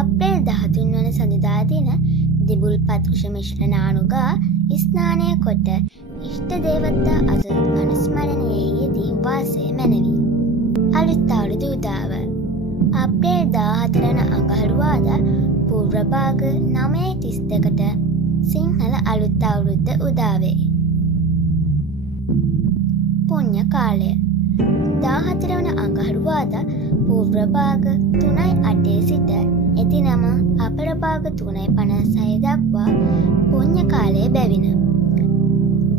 අප්‍රේල් 13 වන සඳුදා දින දිබුල්පත් කුෂමිශ්‍ර නානුගා ස්නානය කොට ඉෂ්ට දේවතා අනුස්මරණයේ යෙදී වාසය මැනවි. අලුත් අවුරුදු උදාව අප්‍රේල් 14 වන අඟහරුවාදා පූර්ව භාග 9:32ට සිංහල අලුත් අවුරුද්ද උදා වේ. පුණ්‍ය කාලය 14 වන අඟහරුවාදා පූර්ව භාග 3:08 සිට එදිනම අපර භාග 3:56 දක්වා පුණ්‍ය කාලය බැවින.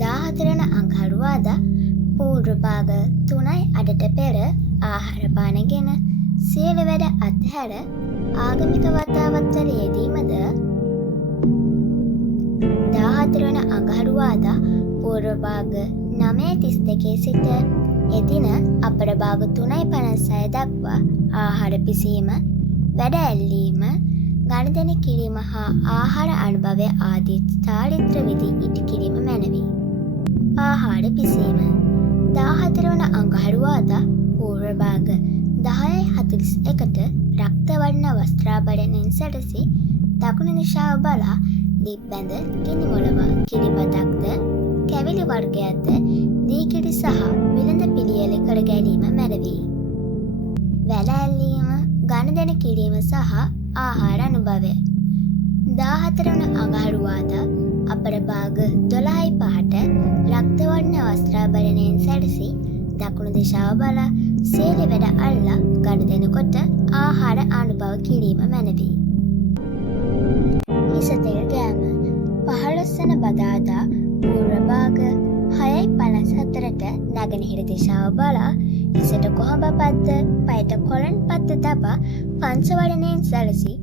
14 වන අඟහරුවාදා පූර්ව භාග 3:08ට පෙර ආහාර පානගෙන සියලු වැඩ අත්හැර ආගමික වතාවත්වල යෙදීමද 14 වන අඟහරුවාදා පූර්ව භාග 9:32 සිට එදින අපර භාග 3:56 දක්වා ආහාර පිසීම, වැඩ ඇල්ලීම, ගනුදෙනු කිරීම හා ආහාර අනුභවය ආදී චාරිත්‍ර විධි ඉටු කිරීම මැනවි. ආහාර පිසීම 14 වන අඟහරුවාදා පූර්ව භාග 10:41ට රක්ත වර්ණ වස්ත්‍රාභරණයෙන් සැරසී දකුණු දිශාව බලා ලිප් බැඳ ගිනි මොළවා කිරිබතක්ද කැවිලි වර්ගයක්ද දීකිඩි සහ විලඳ පිළියෙල කර ගැනීම මැනවි. වැඩ ඇල්ලීම, ගනුදෙනු කිරීම සහ ආහාර අනුභවය 14 වන අඟහරුවාදා අපර භාග 12:05ට රක්ත වර්ණ වස්ත්‍රාභරණයෙන් සැරසී දකුණු දිශාව බලා සියලු වැඩ අල්ලා ගනුදෙනු කොට ආහාර අනුභව කිරීම මැනවි. හිසතෙල් ගෑම 15 වන බදාදා පූර්ව භාග 6:54ට නැගෙනහිර දිශාව බලා හිසට කොහොඹ පත්ත, පයට කොළන් පත්ත තබා පංචවර්ණයෙන් සැරසී